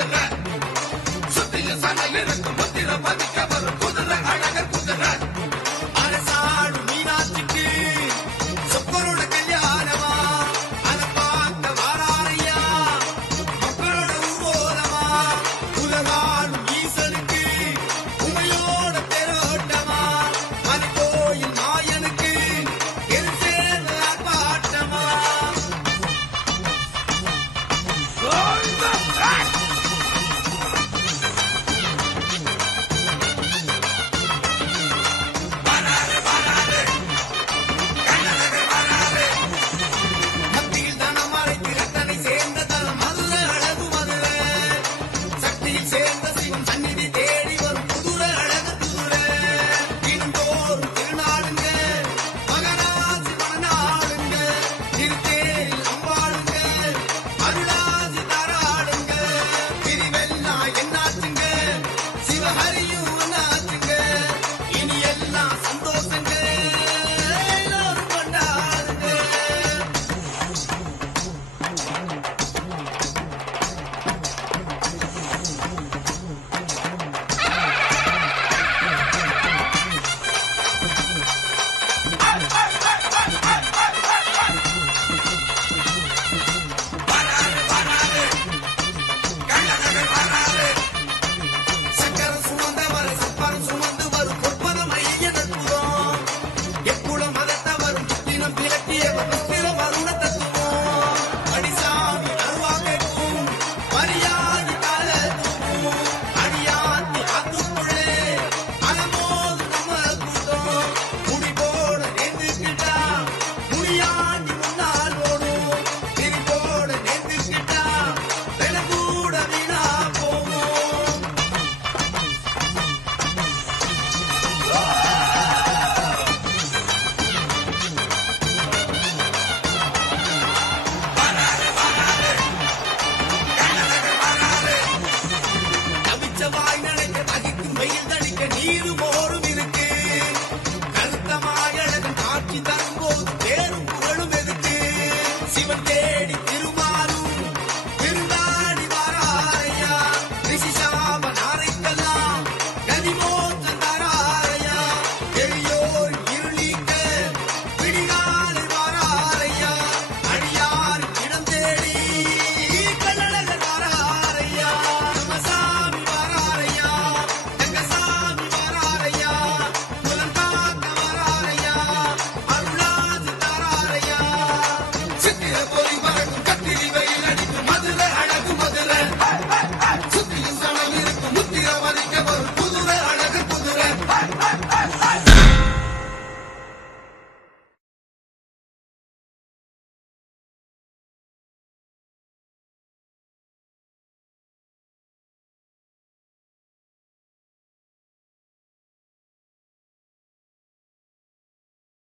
Montserrat. தேடி